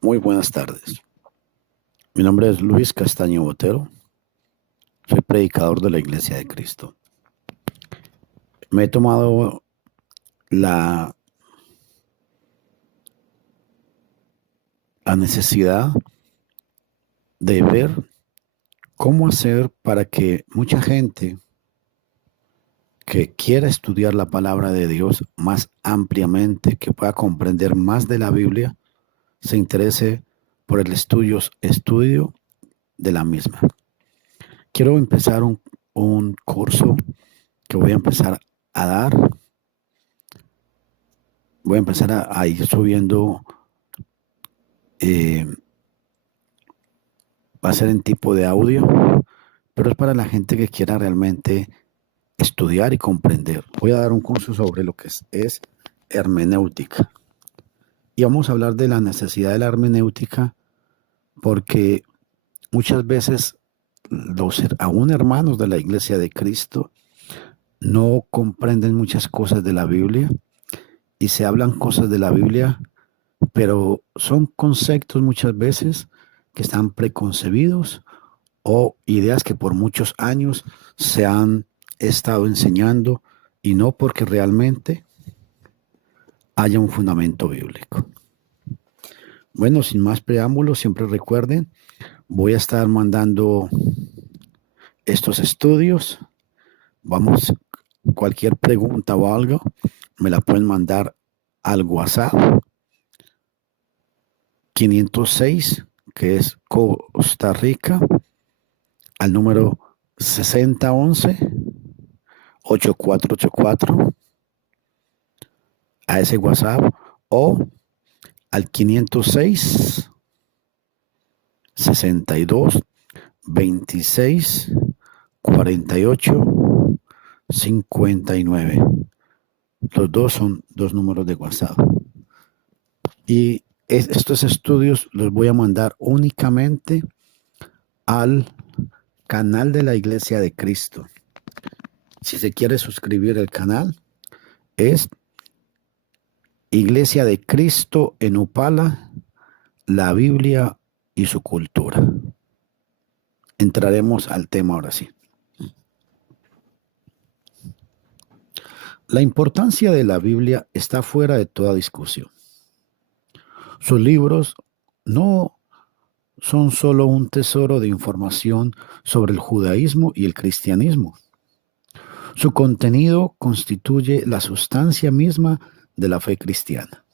Muy buenas tardes. Mi nombre es Luis Castaño Botero. Soy predicador de la Iglesia de Cristo. Me he tomado la, la necesidad de ver cómo hacer para que mucha gente que quiera estudiar la palabra de Dios más ampliamente, que pueda comprender más de la Biblia, se interese por el estudio de la misma. Quiero empezar un curso que voy a empezar a dar. Voy a empezar a ir subiendo, eh, va a ser en tipo de audio, pero es para la gente que quiera realmente estudiar y comprender. Voy a dar un curso sobre lo que es hermenéutica. Y vamos a hablar de la necesidad de la hermenéutica porque muchas veces los aún hermanos de la Iglesia de Cristo no comprenden muchas cosas de la Biblia y se hablan cosas de la Biblia, pero son conceptos muchas veces que están preconcebidos o ideas que por muchos años se han estado enseñando y no porque realmente haya un fundamento bíblico. Bueno, sin más preámbulos, siempre recuerden, voy a estar mandando estos estudios. Vamos, cualquier pregunta o algo, me la pueden mandar al WhatsApp 506, que es Costa Rica, al número 6011-8484, a ese WhatsApp, o al 506 62 26 48 59. Los dos son dos números de WhatsApp. Y estos estudios los voy a mandar únicamente al canal de la Iglesia de Cristo. Si se quiere suscribir al canal, es Iglesia de Cristo en Upala, la Biblia y su cultura. Entraremos al tema ahora sí. La importancia de la Biblia está fuera de toda discusión. Sus libros no son solo un tesoro de información sobre el judaísmo y el cristianismo. Su contenido constituye la sustancia misma de la fe cristiana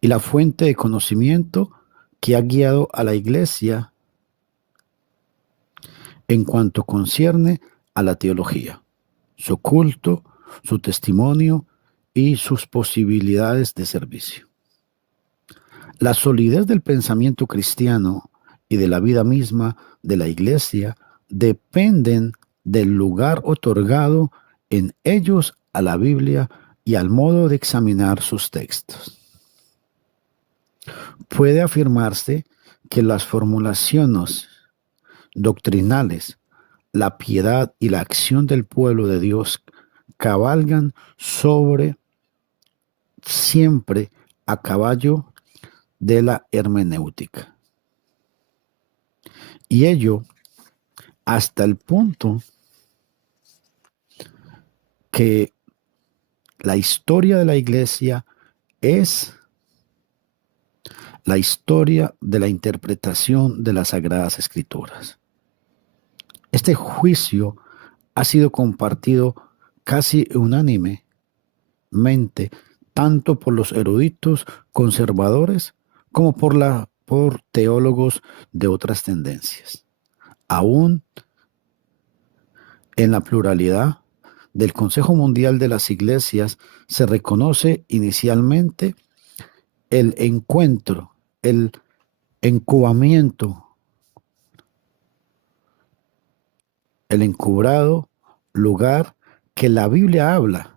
y la fuente de conocimiento que ha guiado a la Iglesia en cuanto concierne a la teología, su culto, su testimonio y sus posibilidades de servicio. La solidez del pensamiento cristiano y de la vida misma de la Iglesia dependen del lugar otorgado en ellos a la Biblia y al modo de examinar sus textos. Puede afirmarse que las formulaciones doctrinales, la piedad y la acción del pueblo de Dios cabalgan sobre siempre a caballo de la hermenéutica. Y ello hasta el punto que la historia de la Iglesia es la historia de la interpretación de las Sagradas Escrituras. Este juicio ha sido compartido casi unánimemente tanto por los eruditos conservadores como por teólogos de otras tendencias. Aún en la pluralidad del Consejo Mundial de las Iglesias se reconoce inicialmente el encuentro, el encubamiento, el encubrado lugar que la Biblia habla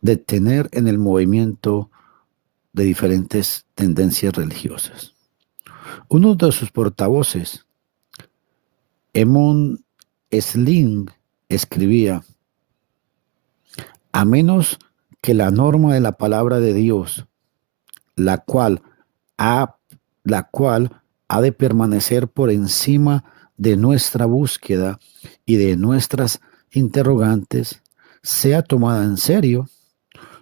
de tener en el movimiento de diferentes tendencias religiosas. Uno de sus portavoces, Eamon Sling, escribía: a menos que la norma de la palabra de Dios, la cual a la cual ha de permanecer por encima de nuestra búsqueda y de nuestras interrogantes, sea tomada en serio.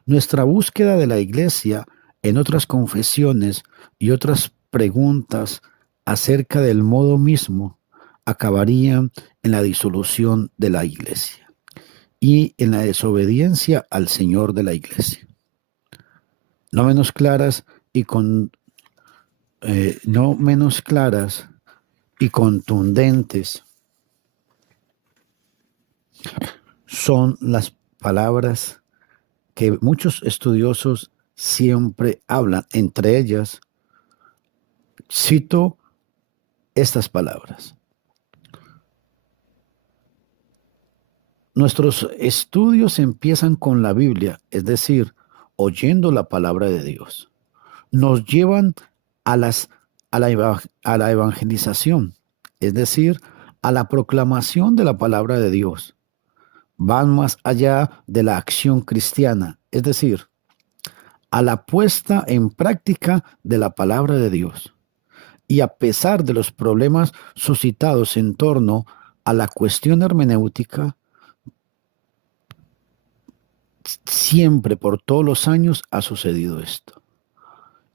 Nuestra búsqueda de la iglesia en otras confesiones y otras preguntas acerca del modo mismo acabarían en la disolución de la iglesia y en la desobediencia al Señor de la iglesia. No menos claras y no menos claras y contundentes son las palabras que muchos estudiosos siempre hablan. Entre ellas, cito estas palabras. Nuestros estudios empiezan con la Biblia, es decir, oyendo la palabra de Dios. Nos llevan a, a la evangelización, es decir, a la proclamación de la palabra de Dios. Van más allá de la acción cristiana, es decir, a la puesta en práctica de la palabra de Dios. Y a pesar de los problemas suscitados en torno a la cuestión hermenéutica, siempre por todos los años ha sucedido esto.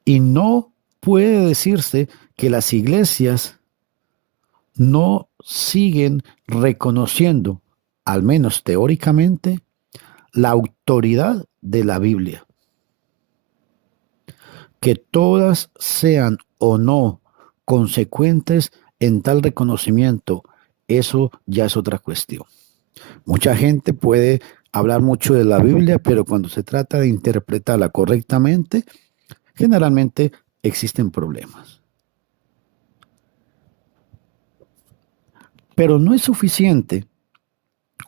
Y no puede decirse que las iglesias no siguen reconociendo, al menos teóricamente, la autoridad de la Biblia. Que todas sean o no consecuentes en tal reconocimiento, eso ya es otra cuestión. Mucha gente puede hablar mucho de la Biblia, pero cuando se trata de interpretarla correctamente, generalmente existen problemas. Pero no es suficiente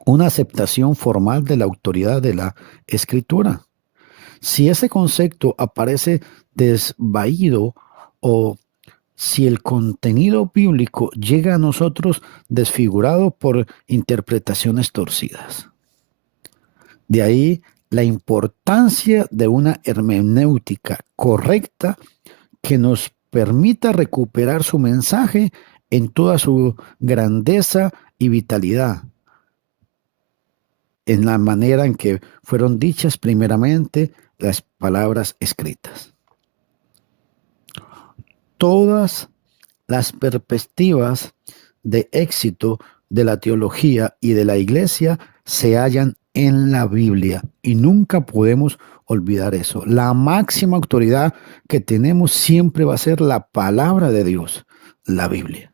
una aceptación formal de la autoridad de la Escritura. Si ese concepto aparece desvaído o si el contenido bíblico llega a nosotros desfigurado por interpretaciones torcidas. De ahí la importancia de una hermenéutica correcta que nos permita recuperar su mensaje en toda su grandeza y vitalidad, en la manera en que fueron dichas primeramente las palabras escritas. Todas las perspectivas de éxito de la teología y de la iglesia se hallan en la Biblia y nunca podemos olvidar eso. La máxima autoridad que tenemos siempre va a ser la palabra de Dios, la Biblia.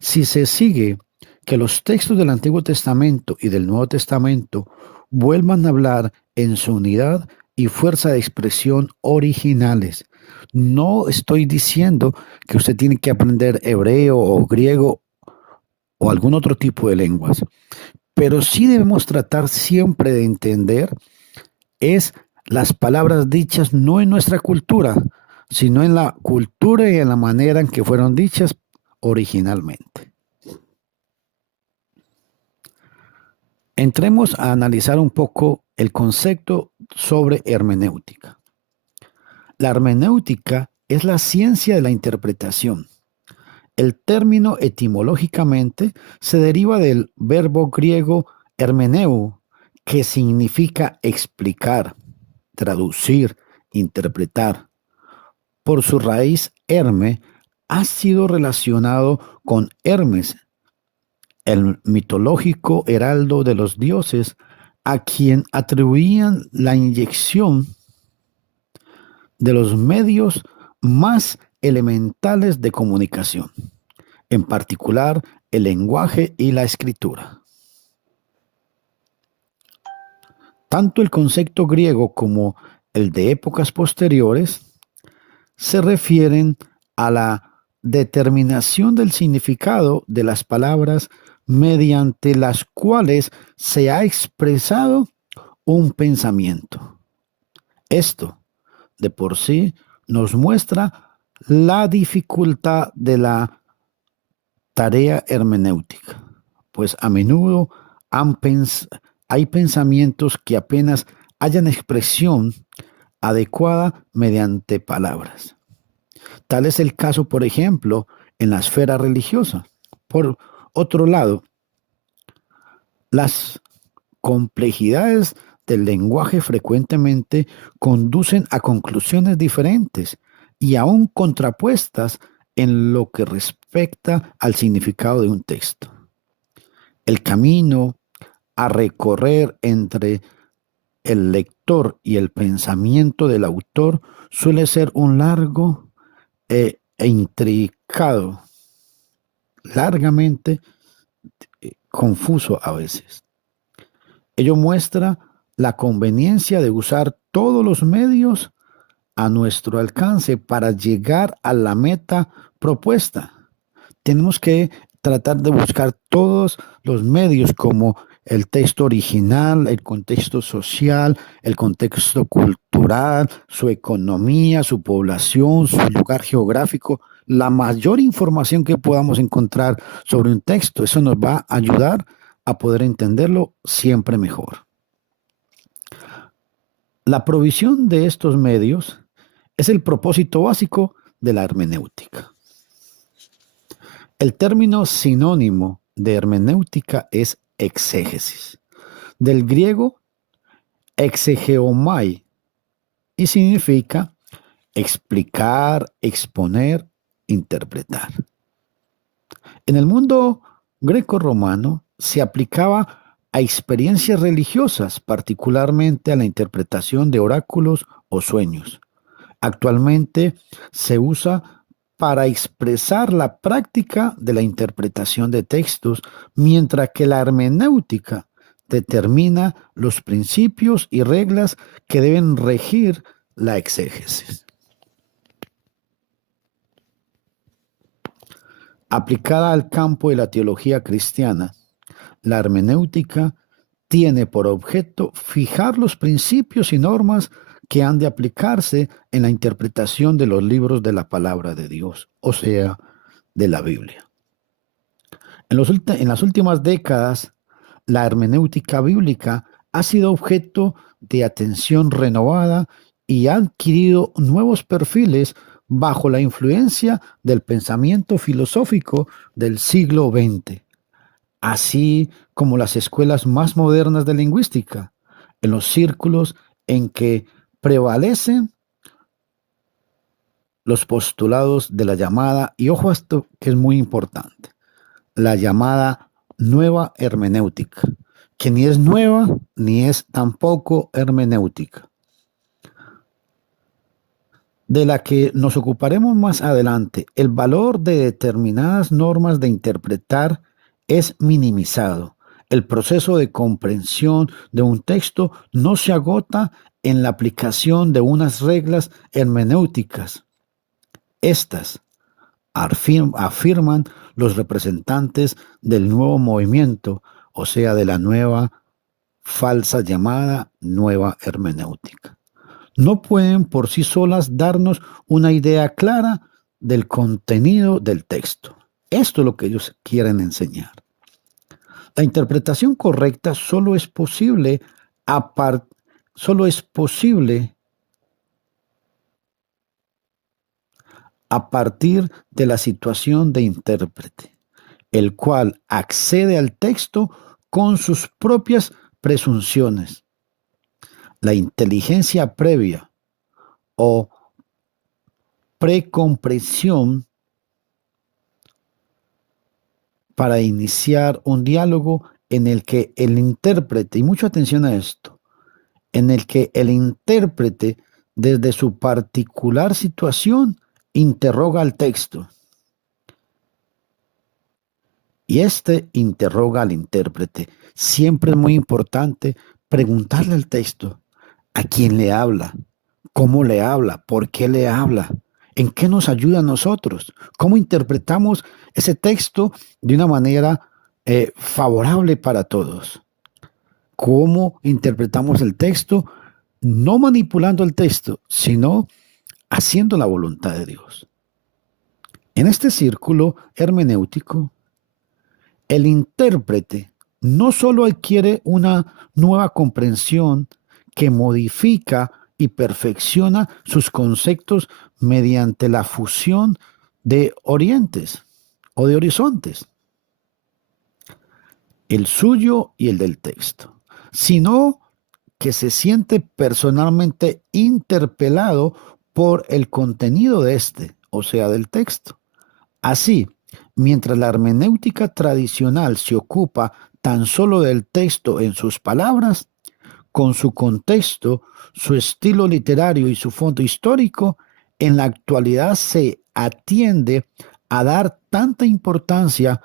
Si se sigue que los textos del Antiguo Testamento y del Nuevo Testamento vuelvan a hablar en su unidad y fuerza de expresión originales. No estoy diciendo que usted tiene que aprender hebreo o griego o algún otro tipo de lenguas, pero sí debemos tratar siempre de entender es las palabras dichas no en nuestra cultura, sino en la cultura y en la manera en que fueron dichas originalmente. Entremos a analizar un poco el concepto sobre hermenéutica. La hermenéutica es la ciencia de la interpretación. El término etimológicamente se deriva del verbo griego hermeneu, que significa explicar, traducir, interpretar. Por su raíz herme, ha sido relacionado con Hermes, el mitológico heraldo de los dioses, a quien atribuían la inyección de los medios más elementales de comunicación, en particular el lenguaje y la escritura. Tanto el concepto griego como el de épocas posteriores se refieren a la determinación del significado de las palabras mediante las cuales se ha expresado un pensamiento. Esto, de por sí, nos muestra la dificultad de la tarea hermenéutica, pues a menudo hay pensamientos que apenas hayan expresión adecuada mediante palabras. Tal es el caso, por ejemplo, en la esfera religiosa. Por otro lado, las complejidades del lenguaje frecuentemente conducen a conclusiones diferentes y aún contrapuestas en lo que respecta al significado de un texto. El camino a recorrer entre el lector y el pensamiento del autor suele ser un largo e intricado, largamente confuso a veces. Ello muestra la conveniencia de usar todos los medios a nuestro alcance para llegar a la meta propuesta. Tenemos que tratar de buscar todos los medios como el texto original, el contexto social, el contexto cultural, su economía, su población, su lugar geográfico, la mayor información que podamos encontrar sobre un texto. Eso nos va a ayudar a poder entenderlo siempre mejor. La provisión de estos medios es el propósito básico de la hermenéutica. El término sinónimo de hermenéutica es exégesis, del griego exegeomai, y significa explicar, exponer, interpretar. En el mundo greco-romano se aplicaba a experiencias religiosas, particularmente a la interpretación de oráculos o sueños. Actualmente se usa para expresar la práctica de la interpretación de textos, mientras que la hermenéutica determina los principios y reglas que deben regir la exégesis. Aplicada al campo de la teología cristiana, la hermenéutica tiene por objeto fijar los principios y normas que han de aplicarse en la interpretación de los libros de la palabra de Dios, o sea, de la Biblia. En las últimas décadas, la hermenéutica bíblica ha sido objeto de atención renovada y ha adquirido nuevos perfiles bajo la influencia del pensamiento filosófico del siglo XX, así como las escuelas más modernas de lingüística, en los círculos en que prevalecen los postulados de la llamada, y ojo a esto que es muy importante, la llamada nueva hermenéutica, que ni es nueva ni es tampoco hermenéutica, de la que nos ocuparemos más adelante. El valor de determinadas normas de interpretar es minimizado. El proceso de comprensión de un texto no se agota en la aplicación de unas reglas hermenéuticas. Estas, afirman los representantes del nuevo movimiento, o sea, de la nueva falsa llamada nueva hermenéutica. No pueden por sí solas darnos una idea clara del contenido del texto. Esto es lo que ellos quieren enseñar. La interpretación correcta solo es posible a partir de la situación de intérprete, el cual accede al texto con sus propias presunciones. La inteligencia previa o precomprensión para iniciar un diálogo en el que el intérprete, y mucha atención a esto, en el que el intérprete desde su particular situación interroga al texto y éste interroga al intérprete. Siempre es muy importante preguntarle al texto a quién le habla, cómo le habla, por qué le habla, en qué nos ayuda a nosotros, cómo interpretamos ese texto de una manera favorable para todos, cómo interpretamos el texto, no manipulando el texto, sino haciendo la voluntad de Dios. En este círculo hermenéutico, el intérprete no solo adquiere una nueva comprensión que modifica y perfecciona sus conceptos mediante la fusión de orientes o de horizontes, el suyo y el del texto, sino que se siente personalmente interpelado por el contenido de este, o sea, del texto. Así, mientras la hermenéutica tradicional se ocupa tan solo del texto en sus palabras, con su contexto, su estilo literario y su fondo histórico, en la actualidad se atiende a dar tanta importancia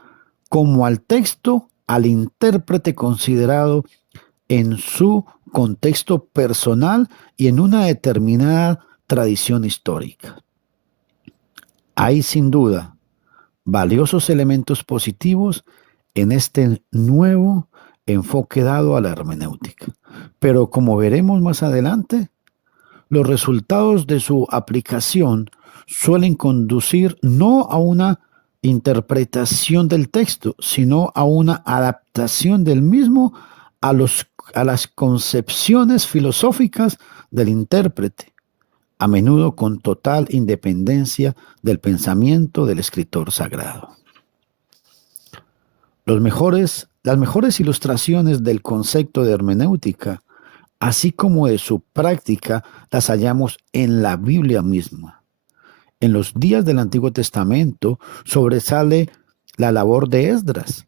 como al texto, al intérprete considerado en su contexto personal y en una determinada tradición histórica. Hay sin duda valiosos elementos positivos en este nuevo enfoque dado a la hermenéutica. Pero como veremos más adelante, los resultados de su aplicación suelen conducir no a una interpretación del texto, sino a una adaptación del mismo a las concepciones filosóficas del intérprete, a menudo con total independencia del pensamiento del escritor sagrado. Las mejores ilustraciones del concepto de hermenéutica, así como de su práctica, las hallamos en la Biblia misma. En los días del Antiguo Testamento sobresale la labor de Esdras,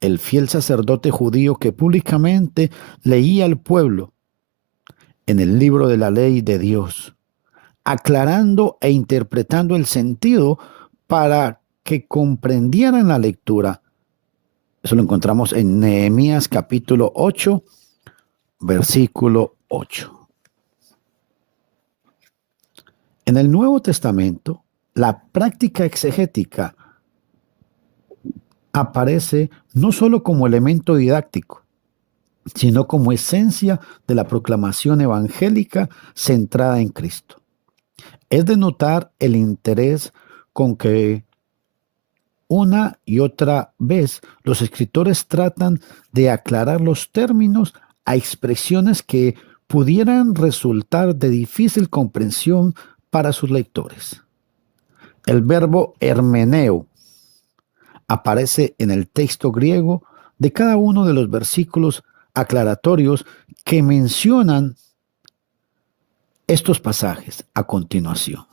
el fiel sacerdote judío que públicamente leía al pueblo en el libro de la ley de Dios, aclarando e interpretando el sentido para que comprendieran la lectura. Eso lo encontramos en Nehemías capítulo 8, versículo 8. En el Nuevo Testamento, la práctica exegética aparece no solo como elemento didáctico, sino como esencia de la proclamación evangélica centrada en Cristo. Es de notar el interés con que una y otra vez los escritores tratan de aclarar los términos a expresiones que pudieran resultar de difícil comprensión para sus lectores. El verbo hermeneo aparece en el texto griego de cada uno de los versículos aclaratorios que mencionan estos pasajes a continuación.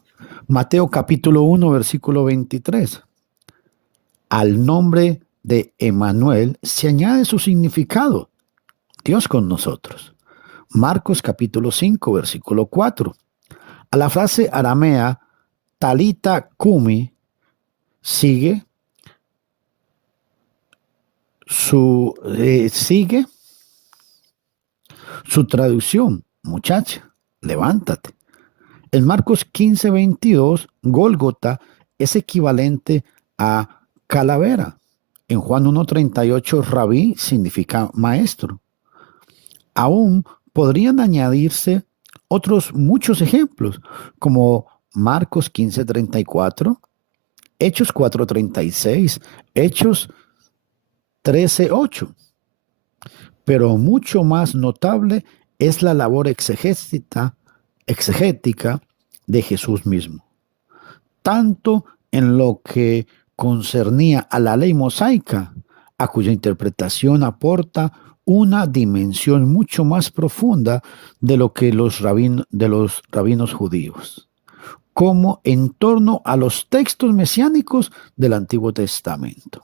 Mateo capítulo 1, versículo 23. Al nombre de Emmanuel se añade su significado, Dios con nosotros. Marcos capítulo 5, versículo 4. A la frase aramea Talita Kumi sigue su traducción, muchacha, levántate. En Marcos 15, 22, Gólgota es equivalente a calavera. En Juan 1:38, rabí significa maestro. Aún podrían añadirse otros muchos ejemplos, como Marcos 15:34, Hechos 4:36, Hechos 13:8. Pero mucho más notable es la labor exegética de Jesús mismo, tanto en lo que concernía a la ley mosaica, a cuya interpretación aporta una dimensión mucho más profunda de lo que los rabinos judíos, como en torno a los textos mesiánicos del Antiguo Testamento,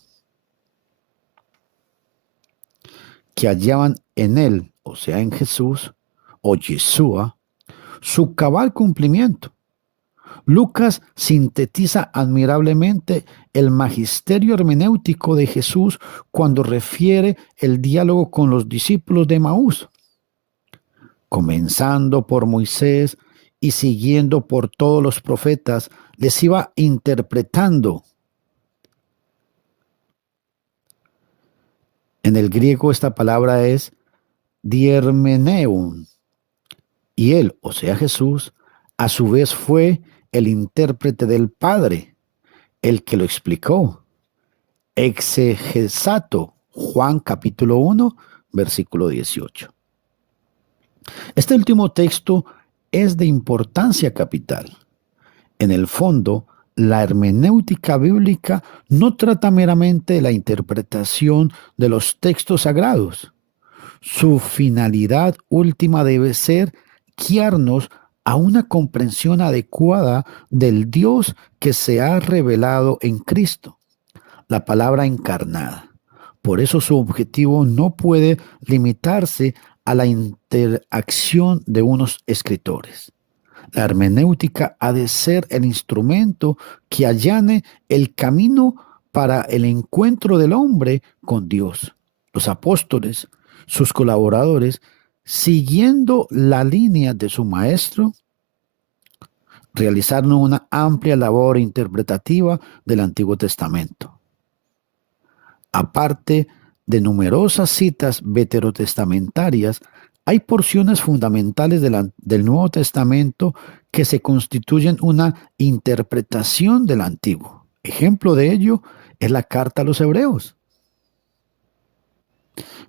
que hallaban en él, o sea, en Jesús, o Yeshua, su cabal cumplimiento. Lucas sintetiza admirablemente el magisterio hermenéutico de Jesús cuando refiere el diálogo con los discípulos de Emaús. Comenzando por Moisés y siguiendo por todos los profetas, les iba interpretando. En el griego esta palabra es diermeneun, y él, o sea Jesús, a su vez fue el intérprete del Padre, el que lo explicó. Exegesato, Juan capítulo 1, versículo 18. Este último texto es de importancia capital. En el fondo, la hermenéutica bíblica no trata meramente de la interpretación de los textos sagrados. Su finalidad última debe ser guiarnos a una comprensión adecuada del Dios que se ha revelado en Cristo, la palabra encarnada. Por eso su objetivo no puede limitarse a la interacción de unos escritores. La hermenéutica ha de ser el instrumento que allane el camino para el encuentro del hombre con Dios. Los apóstoles, sus colaboradores, siguiendo la línea de su maestro, realizaron una amplia labor interpretativa del Antiguo Testamento. Aparte de numerosas citas veterotestamentarias, hay porciones fundamentales del Nuevo Testamento que se constituyen una interpretación del Antiguo. Ejemplo de ello es la carta a los Hebreos.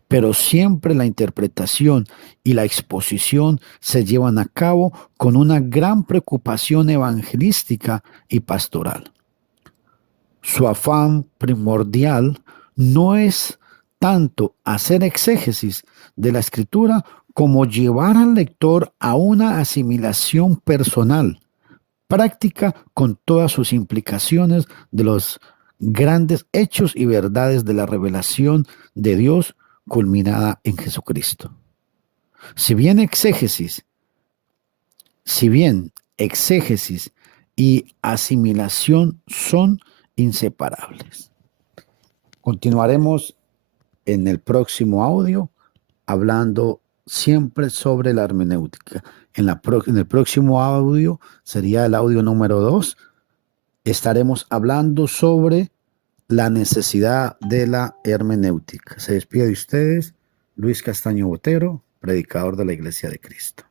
Pero siempre la interpretación y la exposición se llevan a cabo con una gran preocupación evangelística y pastoral. Su afán primordial no es tanto hacer exégesis de la escritura como llevar al lector a una asimilación personal, práctica con todas sus implicaciones de los grandes hechos y verdades de la revelación de Dios culminada en Jesucristo. Si bien exégesis, si bien exégesis y asimilación son inseparables. Continuaremos en el próximo audio hablando siempre sobre la hermenéutica. En el próximo audio, sería el audio número 2, estaremos hablando sobre la necesidad de la hermenéutica. Se despide de ustedes Luis Castaño Botero, predicador de la Iglesia de Cristo.